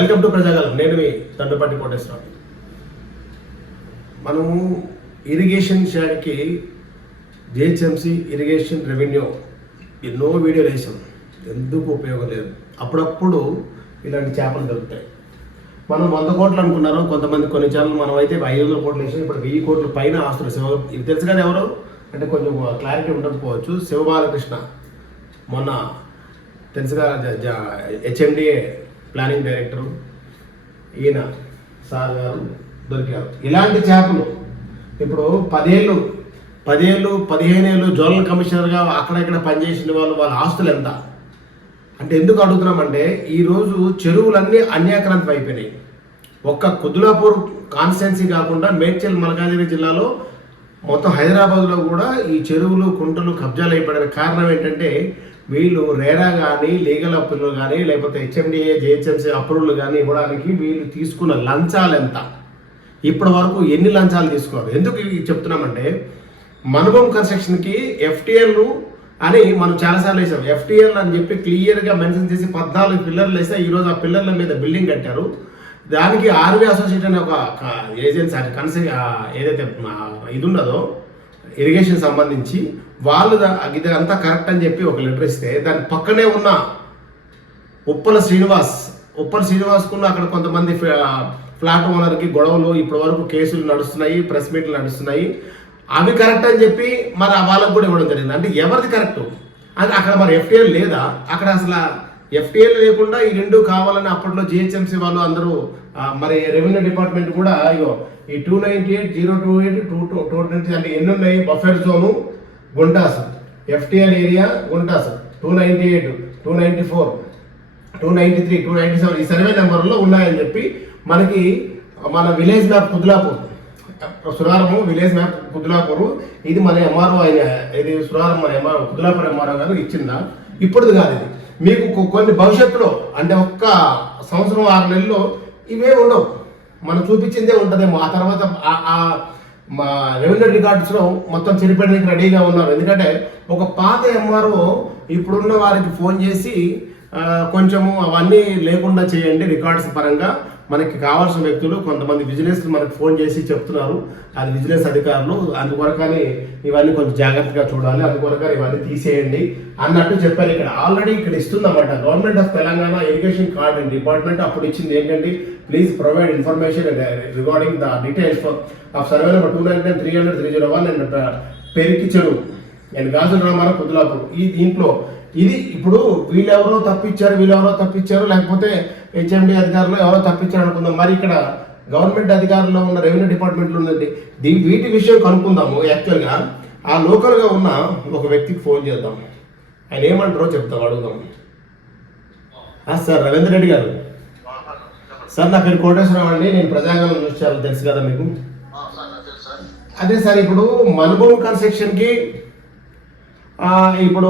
Welcome to Prajagalam. నేను మీ దండపాటి కోటేశ్వరరావు. మనము irrigation శాఖకి జిహెచ్ఎంసీ ఇరిగేషన్ రెవెన్యూ ఎన్నో వీడియోలు వేసాం, ఎందుకు ఉపయోగం లేదు. అప్పుడప్పుడు ఇలాంటి చేపలు దొరుకుతాయి. మనం 100 కోట్లు అనుకున్నారు కొంతమంది, కొన్ని ఛానల్ మనం అయితే 500 కోట్లు వేసాం. ఇప్పుడు 1000 కోట్ల పైన ఆస్తులు. ఇది తెలుసు కదా ఎవరు అంటే కొంచెం క్లారిటీ ఉండకపోవచ్చు. శివబాలకృష్ణ మొన్న తెలుసుగా హెచ్ఎండిఏ ప్లానింగ్ డైరెక్టరు, ఈయన సార్ గారు దొరికారు. ఇలాంటి చేపలు ఇప్పుడు 10 ఏళ్ళు 15 ఏళ్ళు జోనల్ కమిషనర్గా అక్కడెక్కడ పనిచేసిన వాళ్ళ ఆస్తులు ఎంత అంటే ఎందుకు అడుగుతున్నామంటే, ఈరోజు చెరువులన్నీ అన్యాక్రాంతం అయిపోయినాయి. ఒక్క కుద్లాపూర్ కాన్స్టిట్యున్సీ కాకుండా మేడ్చల్ మల్కాజిగిరి జిల్లాలో మొత్తం హైదరాబాద్లో కూడా ఈ చెరువులు కుంటలు కబ్జాలు అయిపోయిన కారణం ఏంటంటే, వీళ్ళు రేరా కానీ లీగల్ అప్రూవల్ కానీ లేకపోతే హెచ్ఎండిఏ జిహెచ్ఎంసీ అప్రూవల్ కానీ ఇవ్వడానికి వీళ్ళు తీసుకున్న లంచాలు ఎంత, ఇప్పటి వరకు ఎన్ని లంచాలు తీసుకున్నారు. ఎందుకు చెప్తున్నామంటే, మనుబం కన్స్ట్రక్షన్కి ఎఫ్టీఎల్ అని మనం చాలాసార్లు వేసాం. ఎఫ్టీఎల్ అని చెప్పి క్లియర్గా మెన్షన్ చేసి 14 పిల్లర్లు వేస్తే ఈరోజు ఆ పిల్లర్ల మీద బిల్డింగ్ కట్టారు. దానికి ఆర్వీ అసోసియేట్ అనే ఒక ఏజెన్సీ ఏదైతే ఇది ఉన్నదో ఇరిగేషన్ సంబంధించి వాళ్ళు ఇదంతా కరెక్ట్ అని చెప్పి ఒక లెటర్ ఇస్తే, దాని పక్కనే ఉన్న ఉప్పల శ్రీనివాస్కున్న అక్కడ కొంతమంది ఫ్లాట్ ఓనర్కి గొడవలు ఇప్పటి వరకు కేసులు నడుస్తున్నాయి, ప్రెస్ మీట్లు నడుస్తున్నాయి. అవి కరెక్ట్ అని చెప్పి మరి వాళ్ళకు కూడా ఇవ్వడం జరిగింది. అంటే ఎవరిది కరెక్ట్ అంటే అక్కడ మరి ఎఫ్టీఎల్ లేదా, అక్కడ అసలు ఎఫ్టీఎల్ లేకుండా ఈ రెండు కావాలని అప్పట్లో జిహెచ్ఎంసీ వాళ్ళు అందరూ మరి రెవెన్యూ డిపార్ట్మెంట్ కూడా అయ్యో ఈ 298, 028, 220 అంటే ఎన్ని ఉన్నాయి, buffer zone guntas, FTL area guntas 298, 294, 293, 297 ఈ సర్వే నెంబర్లో ఉన్నాయని చెప్పి మనకి మన village map Kudlapur, సురారము village map Kudlapur, ఇది మన ఎంఆర్ఓ ఆయన, ఇది సురారం మన ఎంఆర్ఓ కుద్లాపూర్ ఎంఆర్ఓ గారు ఇచ్చిందా, ఇప్పుడుది కాదు. ఇది మీకు కొన్ని భవిష్యత్తులో అంటే ఒక్క సంవత్సరం 6 నెలల్లో ఇవే ఉండవు, మనం చూపించిందే ఉంటుందేమో. ఆ తర్వాత మా రెవెన్యూ రికార్డ్స్లో మొత్తం చెరిపేయడానికి రెడీగా ఉన్నారు. ఎందుకంటే ఒక పాత ఎంఆర్ఓ ఇప్పుడున్న వారికి ఫోన్ చేసి కొంచెము అవన్నీ లేకుండా చేయండి రికార్డ్స్ పరంగా, మనకి కావాల్సిన వ్యక్తులు కొంతమంది విజిలెన్స్ మనకు ఫోన్ చేసి చెప్తున్నారు, అది విజిలెన్స్ అధికారులు, అందుకొరకని ఇవన్నీ కొంచెం జాగ్రత్తగా చూడాలి, అందుకొరకని ఇవన్నీ తీసేయండి అన్నట్టు చెప్పారు. ఇక్కడ ఇక్కడ ఇస్తుందన్నమాట government of Telangana irrigation card department. అప్పుడు ఇచ్చింది ఏంటంటే, please provide information regarding the details of survey number 299, 300, 301 and Periki Cheruvu and గాజుల రామారావు కుద్లాపూర్. ఈ దీంట్లో ఇది ఇప్పుడు వీళ్ళెవరో తప్పించారు లేకపోతే హెచ్ఎండి అధికారులు ఎవరో తప్పించారు అనుకుందాం. మరి ఇక్కడ గవర్నమెంట్ అధికారుల్లో ఉన్న రెవెన్యూ డిపార్ట్మెంట్లో ఉందండి. వీటి విషయం కనుక్కుందాము. యాక్చువల్గా ఆ లోకల్గా ఉన్న ఒక వ్యక్తికి ఫోన్ చేద్దాం, ఆయన ఏమంటారో చెప్తాం, అడుగుదాం. సార్ రవీంద్ర రెడ్డి గారు. సార్ నా పేరు కోటేశ్వరరావు అండి, నేను ప్రజాగలం న్యూస్ ఛానల్ తెలుసు కదా మీకు. అదే సార్, ఇప్పుడు మనుబోం కన్స్ట్రక్షన్కి ఇప్పుడు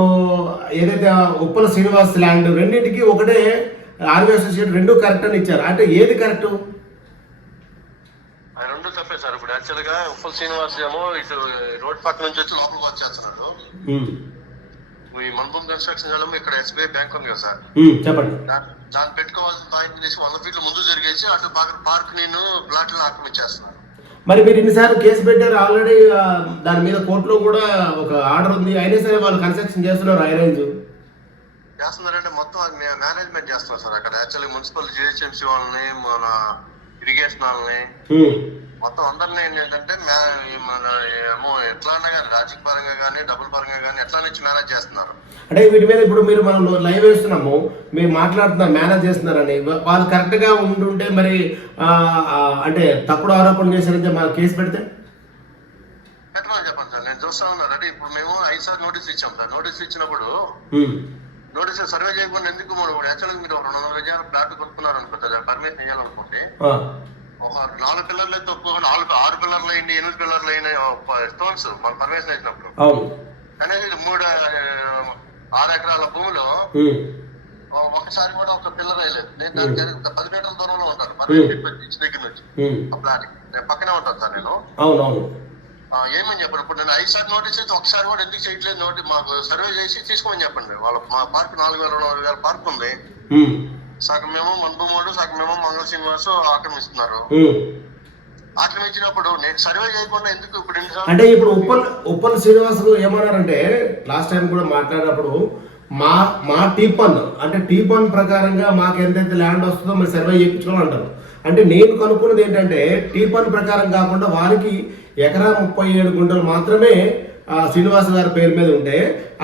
ఏదైతే ఉప్పల శ్రీనివాస్ ల్యాండ్ రెండింటికి ఒకటే ఆర్వీ అసోసియేట్ రెండు కరెక్ట్ అని ఇచ్చారు. అంటే ఏది కరెక్ట్? రెండు తప్పే సార్. ఇప్పుడు యాక్చువల్ గా ఉప్పల శ్రీనివాస్ ఏమో ఇటు రోడ్ పక్క నుంచి వచ్చి లోపలికి వచ్చేస్తున్నాడు. ఈ మన్బూమ్ కన్స్ట్రక్షన్ ఏమో ఇక్కడ ఎస్బీఐ బ్యాంక్ ఉంది కదా సార్, చెప్పండి. దాన్ని పెట్టుకోవాల్సిన పాయింట్ చేసి 100 ఫీట్ల ముందు జరిగేసి అటు పార్క్ నేను ప్లాట్లను ఆక్రమించేస్తున్నాను. మరి మీరు ఇన్నిసార్లు కేసు పెట్టారు ఆల్రెడీ, దాని మీద కోర్టులో కూడా ఒక ఆర్డర్ ఉంది, అయినా సరే వాళ్ళు కన్స్ట్రక్షన్ చేస్తున్నారు, హైరేంజ్ చేస్తున్నారంటే మొత్తం మేనేజ్మెంట్ చేస్తున్నారు సార్. అక్కడ యాక్చువల్లీ మున్సిపల్ జిహెచ్ఎంసీ వాళ్ళని, మన ఇరిగేషన్ వాళ్ళని, మొత్తం అందరినీ ఏంటంటే ఎట్లా అన్నా కానీ రాజకీయ పరంగా కానీ డబ్బుల పరంగా కానీ ఎట్లా నుంచి మేనేజ్ చేస్తున్నారు. అంటే వీటి మీద ఇప్పుడు మీరు మనం లైవ్ వేస్తున్నాము, మీరు మాట్లాడుతున్నారు మేనేజ్ చేస్తున్నారని, వాళ్ళు కరెక్ట్గా ఉంటుంటే మరి అంటే తప్పుడు ఆరోపణలు చేశారంటే మన కేసు పెడితే ఎట్లా చెప్పండి సార్. నేను చూస్తా ఉన్నాను. అంటే ఇప్పుడు మేము 5 సార్లు నోటీసులు ఇచ్చాం సార్. నోటీసులు ఇచ్చినప్పుడు నోటీసులు సర్వే చేయకుండా ఎందుకు యాక్చువల్గా మీరు 200 గజాల ప్లాట్ కొనుక్కున్నారు అనుకుంటారు, పర్మిషన్ చేయాలనుకుంటే ఒక 4 పిల్లర్లు అయితే ఒక్కొక్క 6 పిల్లర్లు అయింది, 8 పిల్లర్లు అయినాయి స్టోన్స్ మన పర్మిషన్ వేసినప్పుడు. అనేది 6 ఎకరాల భూమిలో ఒకసారి కూడా ఒక పిల్లర్ వేయలేదు. నేను 10 మీటర్ల దూరంలో ఉంటాను పర్మిషన్ దగ్గర నుంచి. ఆ ప్లాట్ నేను పక్కనే ఉంటాను సార్. నేను ఏమని చెప్పండి, ఇప్పుడు నేను 5 సార్లు నోటీస్ అయితే ఒకసారి కూడా ఎందుకు చేయట్లేదు, మాకు సర్వే చేసి తీసుకోమని చెప్పండి. వాళ్ళ మా పార్క్ 4,000 పార్క్ ఉంది. సగమేమో మన్బుమోడు, సగమేమో మంగళ శ్రీనివాస్ ఆక్రమిస్తున్నారు. ఆక్రమించినప్పుడు నేను సర్వే చేయకుండా ఎందుకు ఇప్పుడు అంటే ఇప్పుడు ఉప్పల్ శ్రీనివాసులు ఏమన్నారంటే లాస్ట్ టైం కూడా మాట్లాడినప్పుడు మా టీపన్ అంటే టీపన్ ప్రకారంగా మాకు ఎంతైతే ల్యాండ్ వస్తుందో మీరు సర్వే చేయించుకోవాలి అంటారు. అంటే నేను కనుక్కున్నది ఏంటంటే టీపన్ ప్రకారం కాకుండా వారికి ఎకరా 37 గుంటలు మాత్రమే శ్రీనివాస్ గారి పేరు మీద ఉంటే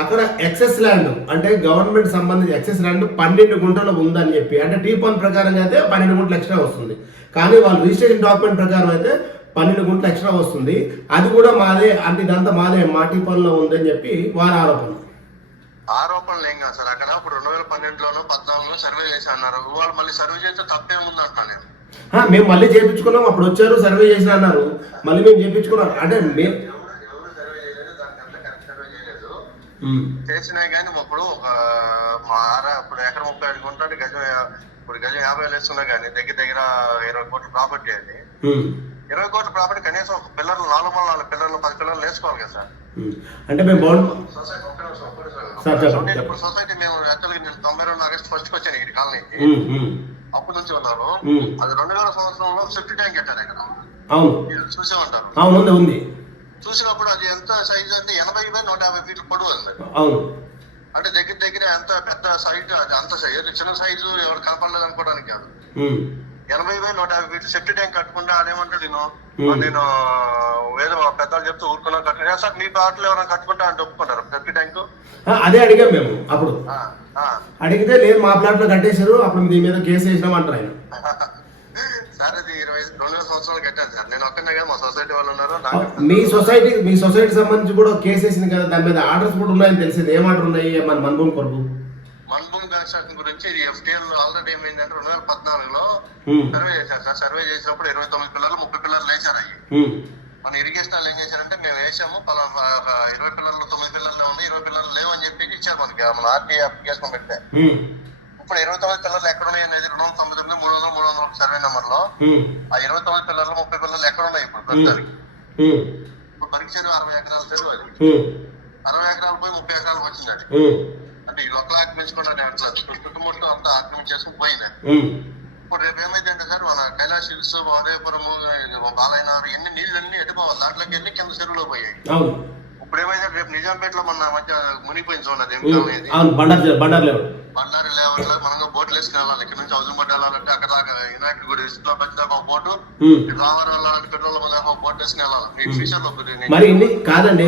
అక్కడ ఎక్సెస్ ల్యాండ్ అంటే గవర్నమెంట్ సంబంధించి ఎక్సెస్ ల్యాండ్ 12 గుంటలు ఉందని చెప్పి అంటే టీపన్ ప్రకారంగా అయితే 12 గుంటలు ఎక్స్ట్రా వస్తుంది. కానీ వాళ్ళు రిజిస్ట్రేషన్ డాక్యుమెంట్ ప్రకారం అయితే 12 గుంటలు ఎక్స్ట్రా వస్తుంది. అది కూడా మాదే అంటే ఇదంతా మాదే మా టీపన్లో ఉందని చెప్పి వారి ఆరోపణలు ఏం కాదు సార్. అక్కడ ఇప్పుడు 2012లోనో 14లో సర్వే చేసి అన్నారు. వాళ్ళు మళ్ళీ సర్వే చేస్తే తప్పేముంది అంటున్నాను నేను. మేము మళ్ళీ చేయించుకున్నాం, అప్పుడు వచ్చారు సర్వే చేసిన అన్నారు, మళ్ళీ మేము చేయించుకున్నాం. అంటే ఎవరు సర్వే చేయలేదు, దానికి అంతా కరెక్ట్ సర్వే చేయలేదు. చేసినా కానీ ఇప్పుడు ఇప్పుడు ఎకరం 35 గుంటలు గజం ఇప్పుడు గజం 50 వేసుకున్నా కానీ దగ్గర 20 కోట్ల ప్రాపర్టీ అది. 20 కోట్ల ప్రాపర్టీ కనీసం ఒక పిల్లర్లు 4x4 పిల్లర్లు 10 పిల్లర్లు వేసుకోవాలి కదా సార్. అంటే మేము ఇప్పుడు సొసైటీ మేము యాక్చువల్గా నేను 92 ఆగస్టు 1st వచ్చాను ఇక్కడ కాలనీకి. అప్పటి నుంచి ఉన్నారు. అది 2000 సంవత్సరంలో సెఫ్టీ ట్యాంక్ కట్టారు ఇక్కడ. చూసే ఉంటారు. చూసినప్పుడు అది ఎంత సైజ్ అంటే 80x150 ఫీట్లు పొడవు అండి. అంటే దగ్గర ఎంత పెద్ద సైట్ అది, అంత సైజ్ చిన్న సైజు ఎవరు కనపడలేదు అనుకోవడానికి కాదు. 80x150 ఫీట్లు సెఫ్టీ ట్యాంక్ కట్టుకుంటే అదేమంటాడు నేను ఏదో పెద్దలు చెప్తూ ఊరుకున్నా కట్టుకున్నా సార్. మీ పాటలు ఎవరైనా కట్టుకుంటా అంటే ఒప్పుకుంటారు సెఫ్టీ ట్యాంక్? అదే అడిగాం మేము అప్పుడు. అడిగితే లేదు మా ప్లాట్ లో కట్టేశారు, అప్పుడు మీ మీద కేసు వేసినాం అంటారు ఆయన. సార్ అది 2000 సంవత్సరాలు కట్టాను సార్. నేను ఒక్కనే కదా, మా సొసైటీ వాళ్ళు ఉన్నారు. మీ సొసైటీ సంబంధించి కూడా కేసు వేసింది కదా, దాని మీద ఆర్డర్స్ కూడా ఉన్నాయని తెలిసింది. ఏం ఆర్డర్ ఉన్నాయి మన మన్భూమి కొరకు? మన్భూమి కన్స్ట్రక్షన్ గురించి ఎఫ్టీఎల్ ఆల్రెడీ ఏమైందంటే 2014లో సర్వే చేశారు సార్. సర్వే చేసినప్పుడు 29 పిల్లలు 30 పిల్లలు వేసారు. అయ్యి మన ఇరిగేషన్ ఏం చేశారంటే మేము వేసాము 20 పిల్లలు 9 పిల్లలు ఉంది, 20 పిల్లలు లేవని చెప్పి ఇచ్చారు మనకి. మన ఆర్టీఐ అప్లికేషన్ పెడితే ఇప్పుడు 29 పిల్లలు ఎక్కడ ఉన్నాయి అనేది 299 300 సర్వే నెంబర్ లో ఆ 29 పిల్లలు 30 పిల్లలు ఎక్కడ ఉన్నాయి ఇప్పుడు ప్రస్తుతానికి? ఇప్పుడు పరీక్షలు 60 ఎకరాలు చెరువు అది. 60 ఎకరాలు పోయి 30 ఎకరాలకు వచ్చింది అది. అంటే ఈ ఒక్కలా ఆక్రమించుకున్నాడు అట్లా చుట్టుముట్టు అంతా ఆక్రమించేసుకుని పోయింది. ఇప్పుడు రేపు ఏమైందంటే సార్ మన కైలాష్ హిల్స్, ఉదయపురము, బాలయనారు ఎన్ని నీళ్ళన్నీ ఎటుపోవాలి, దాంట్లోకి వెళ్ళి కింద చెరువులో పోయాయి. ఇప్పుడు ఏమైందంటే రేపు నిజాంపేటలో మన మధ్య మునిగిపోయింది చూడండి. బండారి లేవట్లో మనం బోట్లు వేసుకుని వెళ్ళాలి. ఇక్కడ నుంచి హౌసింగ్ వెళ్ళాలంటే అక్కడ దాకా యునైటెడ్ కూడా ఇసులో పెద్ద ఒక బోటు, రావర్ వెళ్ళాలంటే పెట్రోల్ ఒక బోట్ వేసుకుని వెళ్ళాలి. మీ ఫ్యూచర్ లో మరి ఇన్ని కాదండి,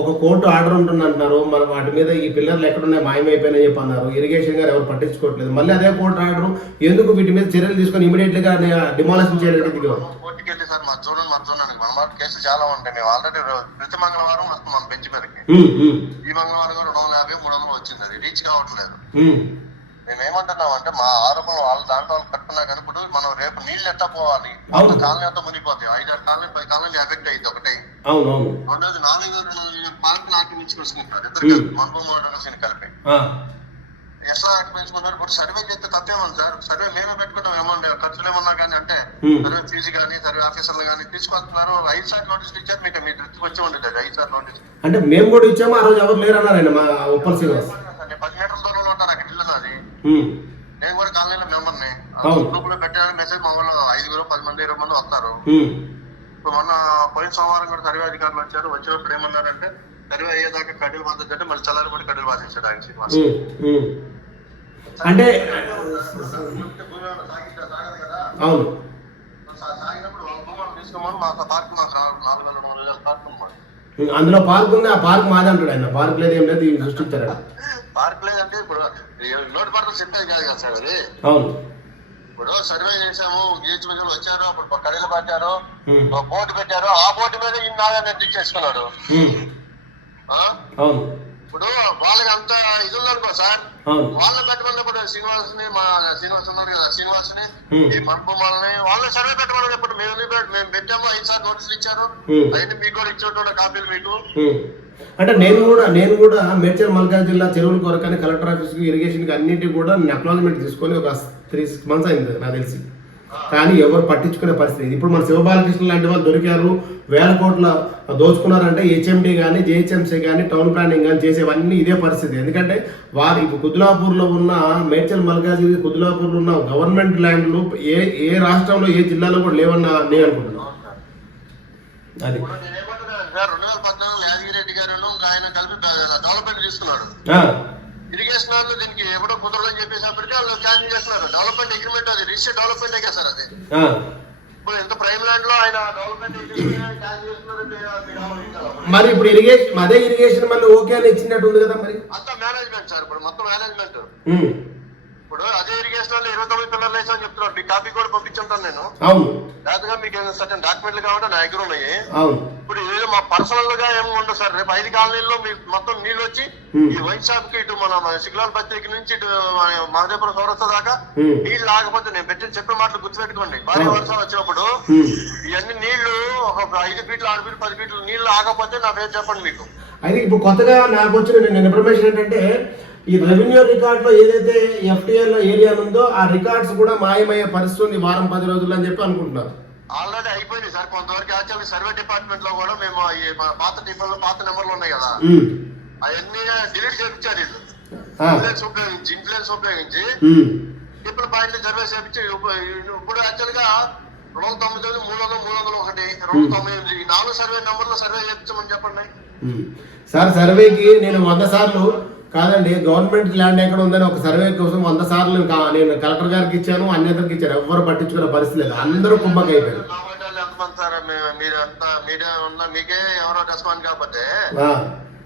ఒక కోర్టు ఆర్డర్ ఉంటుంది అంటున్నారు. మరి వాటి మీద ఈ పిల్లర్లు ఎక్కడున్నాయి మాయమైపోయినాయి చెప్పి అన్నారు. ఇరిగేషన్ గారు ఎవరు పట్టించుకోవట్లేదు. మళ్ళీ అదే కోర్టు ఆర్డర్ ఎందుకు వీటి మీద చర్యలు తీసుకొని ఇమీడియట్ గా డిమాలిషన్ చేయడానికి కోర్టుకి వెళ్ళి సార్ మా చూడండి మన కేసులు చాలా ఉంటాయి. మేము ఆల్రెడీ ప్రతి మంగళవారం వస్తుంది మన బెంచ్ మీదకి. ఈ మంగళవారం 250 300 వచ్చింది. అది రీచ్ కావట్లేదు. మేము ఏమంటున్నాం అంటే మా ఆరోపణలు వాళ్ళ దాంట్లో వాళ్ళు కట్టుకున్నా కానీ ఇప్పుడు మనం రేపు నీళ్ళు ఎట్టా పోవాలి, కాలనీ అంతా మునిగిపోతాయి. 5-6 కాలనీ 10 కాలనీ ఎఫెక్ట్ అయ్యింది ఒకటి. రెండోది 4 పార్కులు ఆక్రమించుకొచ్చుకుంటారు ఇద్దరు మన్భూమి కలిపి. ఎట్లా ఆక్రమించుకున్నారు? ఇప్పుడు సర్వే చేస్తే తప్పేమన్నా సార్? సర్వే మేమే పెట్టుకుంటాం. అమౌంట్ ఖర్చులు ఏమన్నా కానీ అంటే సర్వే ఫీజు కానీ సర్వే ఆఫీసర్లు కానీ తీసుకొస్తున్నారు. 5 సార్లు నోటీసులు ఇచ్చారు. మీకు మీ దృష్టికి వచ్చి ఉండేది 5 సార్లు నోటీస్. అంటే మేము కూడా ఇచ్చాము. ఆ రోజు ఎవరు లేరు అన్నారు మా ఉప్పల్ శ్రీనివాస్. 10 మీటర్ల దూరంలో ఉంటారు అక్కడ ఇల్లు నాది. నేను కూడా కాలనీలో మెంబర్ని. గ్రూప్ లో పెట్టాను మెసేజ్. మా వాళ్ళు 5 10 మంది 20 మంది వస్తారు. ఇప్పుడు మొన్న పోయిన సోమవారం కూడా సర్వే అధికారులు వచ్చారు. వచ్చినప్పుడు ఏమన్నారంటే సర్వే అయ్యేదాకా కడ్డీలు బాధించంటే మళ్ళీ చల్లారి కూడా కడ్డీలు బాధించాడు ఆయన శ్రీనివాస్. అంటే అవును సాగినప్పుడు భూములు తీసుకోమని మా పార్క్ మాకు 4,000 పార్క్ ఉంది. అందులో పార్క్ ఉంది. ఆ పార్క్ మాది అంటాడు ఆయన. పార్క్ లేదు ఏం లేదు సృష్టించారు. పార్క్ లేదంటే ఇప్పుడు నోటి పడతారు చెప్పేది కాదు కదా సార్ అది. అవును ఇప్పుడు సర్వే చేసాము, జిహెచ్ఎంసీ వచ్చారు, అప్పుడు కడీలు పట్టారు, బోర్డు పెట్టారు. ఆ బోర్డు మీద ఈ నాగా చేసుకున్నాడు. అవును ఇప్పుడు వాళ్ళకి అంత ఇది ఉందనుకో సార్, వాళ్ళని పెట్టమన్నప్పుడు శ్రీనివాస్ని మా శ్రీనివాస్ ఉన్నారు కదా, శ్రీనివాస్ని ఈ మన్భూమాలని వాళ్ళని సర్వే పెట్టమన్నప్పుడు మేము పెట్టాము. 5 సార్లు నోటీసులు ఇచ్చారు. అయితే మీకు కూడా ఇచ్చేటువంటి కాపీలు మీకు. అంటే నేను కూడా మేడ్చల్ మల్కాజ్ జిల్లా చెరువుల కొరకని కలెక్టర్ ఆఫీస్ కి ఇరిగేషన్ కి అన్నింటికి కూడా అక్నాలజ్మెంట్ తీసుకొని ఒక 3-6 months అయింది నాకు తెలిసి. కానీ ఎవరు పట్టించుకునే పరిస్థితి. ఇప్పుడు మన శివబాలకృష్ణ లాంటి వాళ్ళు దొరికారు, వేల కోట్ల దోచుకున్నారంటే హెచ్ఎండి కానీ జిహెచ్ఎంసీ కానీ టౌన్ ప్లానింగ్ కానీ చేసేవన్నీ ఇదే పరిస్థితి. ఎందుకంటే వారు ఇప్పుడు కుతులాపూర్లో ఉన్న మేడ్చల్ మల్కాజ్గిరి కుతులాపూర్లో ఉన్న గవర్నమెంట్ ల్యాండ్లు ఏ రాష్ట్రంలో ఏ జిల్లాలో కూడా లేవన్నా నేను అనుకుంటున్నాను. అది 2014 యాదగిరెడ్డి గారు ఆయన కలిపి డెవలప్మెంట్ తీసుకున్నాడు. ఇరిగేషన్ వాళ్ళు దీనికి ఎవడో కుదరదని చెప్పేసప్పటికీ వాళ్ళు క్యాన్సిల్ చేస్తున్నారు. డెవలప్మెంట్ అగ్రిమెంట్ అది రిజిస్టర్ డెవలప్మెంట్ కదా సార్ అది. ఇప్పుడు ఎంత ప్రైమ్ ల్యాండ్ లో ఆయన డెవలప్మెంట్ మరి ఇప్పుడు ఇరిగేషన్ అదే ఇరిగేషన్ మళ్ళీ ఓకే అని ఇచ్చినట్టు ఉంది కదా. మరి అంతా మేనేజ్మెంట్ సార్, ఇప్పుడు మొత్తం మేనేజ్మెంట్. ఇప్పుడు అదే ఇరిగేషన్ వాళ్ళు 29 పిల్లర్లు వేసామని చెప్తున్నారు. మీకు కాపీ కూడా పంపించుంటాను నేను. అవును, దాదాపుగా మీకు సర్టన్ డాక్యుమెంట్లు కావాలంటే నా దగ్గర ఉన్నాయి. అవును. ఇప్పుడు ఏదో మా పర్సనల్ గా ఏమి ఉండదు సార్. రేపు 5 కాలనీల్లో మీకు మొత్తం నీళ్ళు వచ్చి ఈ వైన్ షాప్ కి ఇటు మన సిగ్నల్ బస్తీకి నుంచి ఇటు మహదేపురం సౌరస్త దాకా నీళ్ళు ఆగకపోతే నేను చెప్పిన మాటలు గుర్తుపెట్టుకోండి. భారీ వర్షాలు వచ్చినప్పుడు ఇవన్నీ నీళ్లు ఒక 5 ఫీట్లు 6 ఫీట్లు 10 ఫీట్లు నీళ్లు ఆగకపోతే నా పేరు చెప్పండి మీకు. అయితే ఇప్పుడు కొత్తగా నాకు వచ్చిన నేను ఇన్ఫర్మేషన్ ఏంటంటే ఈ రెవెన్యూ రికార్డ్ లో ఏదైతే ఎఫ్టీఎల్ ఏరియా ఉందో ఆ రికార్డ్స్ కూడా మాయమయ్యే పరిస్థితి వారం 10 రోజులు అని చెప్పి అనుకుంటున్నారు. ఆల్రెడీ అయిపోయింది సార్. కొంతవరకు యాక్చువల్లీ సర్వే డిపార్ట్మెంట్ లో కూడా మేము మన పాత టిఫిన్లు పాత నెంబర్లు ఉన్నాయి కదా అవన్నీ డిలీట్ చేయించారు వీళ్ళు. ఇన్ఫ్లుయెన్స్ ఉపయోగించి ఇప్పుడు పాయింట్లు సర్వే చేయించి ఇప్పుడు యాక్చువల్ గా 299 300 301 298 ఈ 4 సర్వే నెంబర్లో సర్వే చేయించమని చెప్పండి సార్. సర్వేకి నేను 100 సార్లు కాదండి, గవర్నమెంట్ ల్యాండ్ ఎక్కడ ఉందని ఒక సర్వే కోసం 100 సార్లు నేను కలెక్టర్ గారికి ఇచ్చాను, అన్నిటికి ఇచ్చాను. ఎవరు పట్టించుకునే పరిస్థితి లేదు, అందరూ కుమ్మకి అయిపోయారు. ఎంతమంది సార్ మీరు అంతా మీడియా ఉన్న మీకే ఎవరో రెస్పాండ్ కాకపోతే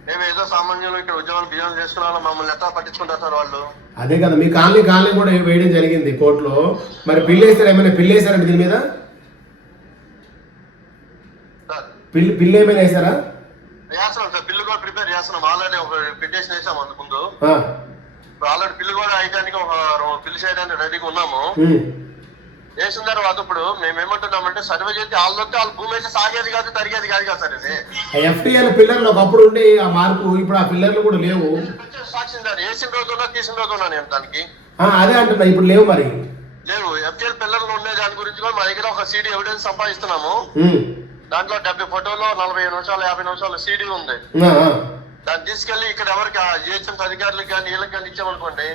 మేము ఏదో సామాన్యులు ఇక్కడ ఉద్యోగాలు బిజినెస్ చేసుకున్న మమ్మల్ని ఎట్లా పట్టించుకుంటారు సార్ వాళ్ళు. అదే కదా, మీ కాలనీ కూడా వేయడం జరిగింది కోర్టులో. మరి పిల్లేసారు, ఏమైనా పిల్లేసారండి దీని మీద? పిల్లు ఏమైనా వేసారా? వేస్తున్నాం సార్, బిల్లు కూడా ప్రిపేర్ చేస్తున్నాం. ఆల్రెడీ ఒక పిటిషన్ వేసాము అంతకు ముందు. ఆల్రెడీ బిల్లు కూడా వేయడానికి ఒక బిల్లు చేయడానికి రెడీగా ఉన్నాము. వేసిన తర్వాత ఇప్పుడు మేము ఏమంటున్నామంటే సర్వే చేసి వాళ్ళొస్తే వాళ్ళ భూమి వేసి సాగేది కాదు తరిగేది కాదు కదా సార్. ఇది ఎఫ్టీఎల్ పిల్లర్లు ఒకప్పుడు ఉండే ఆ మార్పు ఇప్పుడు ఆ పిల్లర్లు కూడా లేవు. సాక్షి సార్, వేసిన రోజున్నా తీసిన రోజున్నా నేను దానికి అదే అంటున్నా, ఇప్పుడు లేవు. మరి లేవు. ఎఫ్టీఎల్ పిల్లర్లు ఉండే దాని గురించి కూడా మా దగ్గర ఒక సీడీ ఎవిడెన్స్ సంపాదిస్తున్నాము. దాంట్లో 70 ఫోటోలు 40 నిమిషాలు 50 నిమిషాలు సీడీ ఉంది. దాన్ని తీసుకెళ్లి ఇక్కడ ఎవరికి జిహెచ్ఎంసీ అధికారులకు కానీ వీళ్ళకి కానీ ఇచ్చామనుకోండి,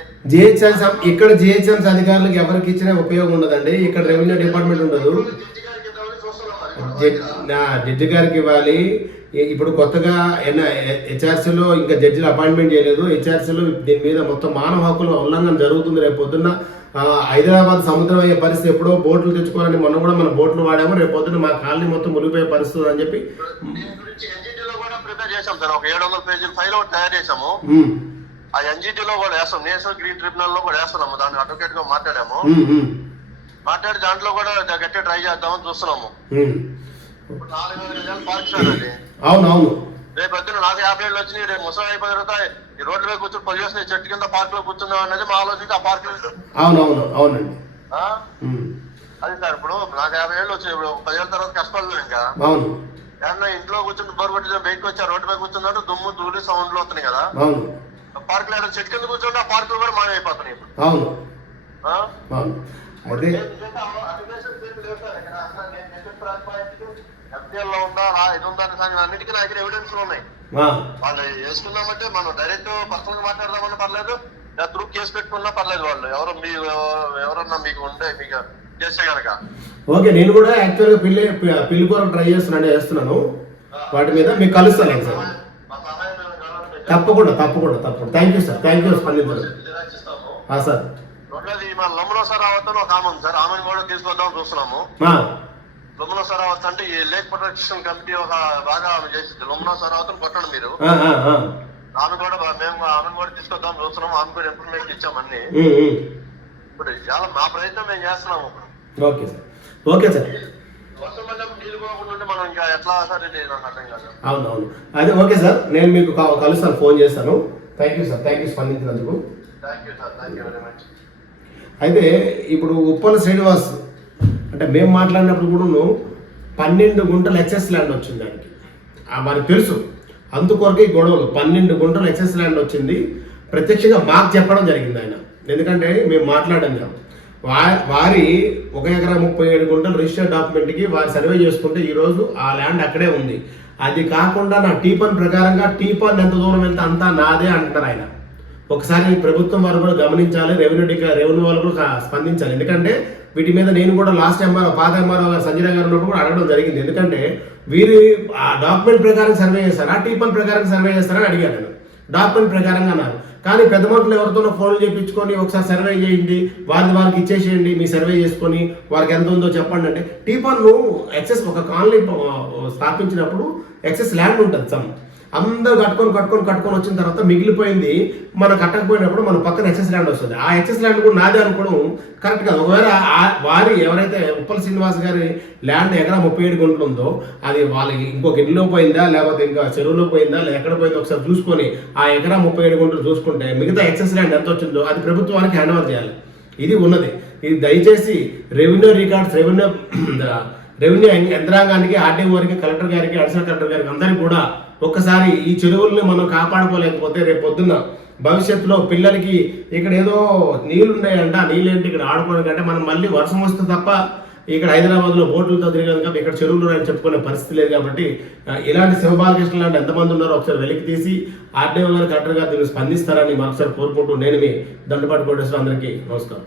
ఇక్కడ జిహెచ్ఎంసీ అధికారులకు ఎవరికి ఇచ్చినా ఉపయోగం ఉండదండి. ఇక్కడ రెవెన్యూ డిపార్ట్మెంట్ ఉండదు. జడ్జి గారికి ఇవ్వాలి. ఇప్పుడు కొత్తగా హెచ్ఆర్సీలో ఇంకా జడ్జిలు అపాయింట్మెంట్ చేయలేదు. హెచ్ఆర్సీలో దీని మీద మొత్తం మానవ హక్కుల ఉల్లంఘన జరుగుతుంది. రేపు పొద్దున్న హైదరాబాద్ సముద్రం అయ్యే పరిస్థితి, ఎప్పుడో బోట్లు తెచ్చుకోవాలని మొన్న కూడా మన బోట్లు వాడాము. రేపు పొద్దున్న మా కాలనీ మొత్తం మునిగిపోయే పరిస్థితి అని చెప్పి ప్రిపేర్ చేసాం సార్. ఒక 700 పేజీల ఫైల్ ఒకటి తయారు చేసాము. ఆ ఎన్జిటీలో కూడా వేస్తాం, నేషనల్ గ్రీన్ ట్రిబ్యునల్ లో కూడా వేస్తున్నాము. దాన్ని అడ్వకేట్ గా మాట్లాడాము. మాట్లాడి దాంట్లో కూడా గట్టిగా ట్రై చేద్దామని చూస్తున్నాము. 4,000 గజాలు పార్క్ సార్ అది. అవునవును. రేపు పొద్దున 50 ఏళ్ళు వచ్చినాయి, రేపు ముసలి అయిపోయిన తర్వాత ఈ రోడ్ల మీద కూర్చొని పొల్యూషన్ చెట్టు కింద పార్క్ లో కూర్చుందాం అనేది మా ఆలోచన. ఆ పార్క్ అవునండి అది సార్. ఇప్పుడు నాకు 50 ఏళ్ళు వచ్చినాయి, ఇప్పుడు 10 ఏళ్ళ తర్వాత కష్టపడలేదు. ఇంకా ఏమన్నా ఇంట్లో కూర్చుని బోర్ కొట్టి బయటకు వచ్చి రోడ్డు మీద కూర్చున్నాడు, దుమ్ము ధూళి సౌండ్లు వస్తున్నాయి కదా. పార్క్ లో చెట్టు కింద కూర్చుంటే ఆ పార్కులు కూడా మాయమైపోతున్నాయి ఇప్పుడు. ఎఫ్టీఎల్ లో ఉందా ఇది ఉందా అనే అన్నిటికీ నా దగ్గర ఎవిడెన్స్ ఉన్నాయి. వాళ్ళు వేసుకున్నామంటే మనం డైరెక్ట్ పర్సనల్ గా మాట్లాడదామని పర్లేదు, త్రూ కేసు పెట్టుకున్నా పర్లేదు. వాళ్ళు ఎవరన్నా మీకు ఉంటే మీకు చేస్తే కనుక ఓకే. నేను కూడా యాక్చువల్గా పిల్లి కూర ట్రై చేస్తున్నాను. వాటి మీద మీకు కలుస్తాను సార్. తప్పకుండా. Thank you sir, thank you స్పందించారు సార్. రెండోది మన లమ్ములో సార్ అవతల ఒక ఆమె ఉంది సార్, ఆమెను కూడా తీసుకొద్దామని చూస్తున్నాము. లమ్ములో సార్ అవత అంటే ఈ లేక్ ప్రొటెక్షన్ కమిటీ ఒక బాగా ఆమె చేసింది. లమ్ములో సార్ అవతను కొట్టండి మీరు. ఆమె కూడా మేము ఆమెను కూడా తీసుకొద్దాం చూస్తున్నాము. ఆమె కూడా ఇన్ఫర్మేషన్ ఇచ్చామని. ఇప్పుడు చాలా మా ప్రయత్నం మేము చేస్తున్నాము. Okay sir. మనం ఇంకా ఎట్లా సార్ అవునవును. అదే ఓకే సార్, నేను మీకు కలుస్తాను, ఫోన్ చేస్తాను. Thank you sir, thank you స్పందించినందుకు. అయితే ఇప్పుడు ఉప్పల శ్రీనివాస్ అంటే మేము మాట్లాడినప్పుడు కూడా 12 గుంటల ఎక్సెస్ ల్యాండ్ వచ్చింది దానికి. మనకు తెలుసు, అందుకొరకే ఈ గొడవలు. 12 గుంటల ఎక్సెస్ ల్యాండ్ వచ్చింది. ప్రత్యక్షంగా మాకు చెప్పడం జరిగింది ఆయన. ఎందుకంటే మేము మాట్లాడాం. వారి 1 ఎకరా 37 గుంటలు రిజిస్టర్ డాక్యుమెంట్కి వారి సర్వే చేసుకుంటే ఈరోజు ఆ ల్యాండ్ అక్కడే ఉంది. అది కాకుండా నా టీపన్ ప్రకారంగా టీపన్ ఎంత దూరం వెళ్తే అంతా నాదే అంటున్నారు ఆయన. ఒకసారి ప్రభుత్వం వారు కూడా గమనించాలి, రెవెన్యూ వాళ్ళు కూడా స్పందించాలి. ఎందుకంటే వీటి మీద నేను కూడా లాస్ట్ పాత ఎంఆర్ఓ గారు సంజయ్ గారు ఉన్నప్పుడు కూడా అడగడం జరిగింది. ఎందుకంటే వీరి ఆ డాక్యుమెంట్ ప్రకారం సర్వే చేస్తారా, టీపన్ ప్రకారం సర్వే చేస్తారని అడిగాను నేను. డాక్యుమెంట్ ప్రకారంగా అన్నారు. కానీ పెద్ద మనుషులు ఎవరితోనో ఫోన్లు చేయించుకొని ఒకసారి సర్వే చేయండి, వాళ్ళకి ఇచ్చేసేయండి, మీ సర్వే చేసుకొని వారికి ఎంత ఉందో చెప్పండి అంటే టీపన్ను ఎక్సెస్ ఒక కాలనీ స్థాపించినప్పుడు ఎక్సెస్ ల్యాండ్ ఉంటుంది. అందరూ కట్టుకొని వచ్చిన తర్వాత మిగిలిపోయింది మనం కట్టకపోయినప్పుడు మన పక్కన ఎక్సెస్ ల్యాండ్ వస్తుంది. ఆ ఎక్సెస్ ల్యాండ్ కూడా నాదే అనుకోవడం కరెక్ట్ కాదు. ఒకవేళ వారి ఎవరైతే ఉప్పల శ్రీనివాస్ గారి ల్యాండ్ ఎకరా 37 గుంటలు ఉందో అది వాళ్ళకి ఇంకొక ఇల్లులో పోయిందా లేకపోతే ఇంకా చెరువులో పోయిందా లేదా ఎక్కడ పోయిందో ఒకసారి చూసుకొని ఆ ఎకరా 37 గుంటలు చూసుకుంటే మిగతా ఎక్సెస్ ల్యాండ్ ఎంత వచ్చిందో అది ప్రభుత్వానికి హ్యాండ్ ఓవర్ చేయాలి. ఇది ఉన్నది. ఇది దయచేసి రెవెన్యూ రికార్డ్స్ రెవెన్యూ యంత్రాంగానికి, ఆర్డీఓ గారికి, కలెక్టర్ గారికి, అడిషనల్ కలెక్టర్ గారికి అందరికీ కూడా ఒక్కసారి ఈ చెరువుల్ని మనం కాపాడుకోలేకపోతే రేపు పొద్దున్న భవిష్యత్తులో పిల్లలకి ఇక్కడ ఏదో నీళ్లు ఉన్నాయంట, నీళ్ళేంటి ఇక్కడ ఆడుకోవడానికి మనం మళ్ళీ వర్షం వస్తే తప్ప ఇక్కడ హైదరాబాద్లో బోట్లతో తిరగదు కాబట్టి ఇక్కడ చెరువులు అని చెప్పుకునే పరిస్థితి లేదు. కాబట్టి ఇలాంటి శివబాలకృష్ణ లాంటి ఎంతమంది ఉన్నారో ఒకసారి వెలికి తీసి ఆర్డీఓ గారు, కలెక్టర్ గారు దీన్ని స్పందిస్తారని మరొకసారి కోరుకుంటూ నేను మీ దండపాటి కోటేశ్వర అందరికీ నమస్కారం.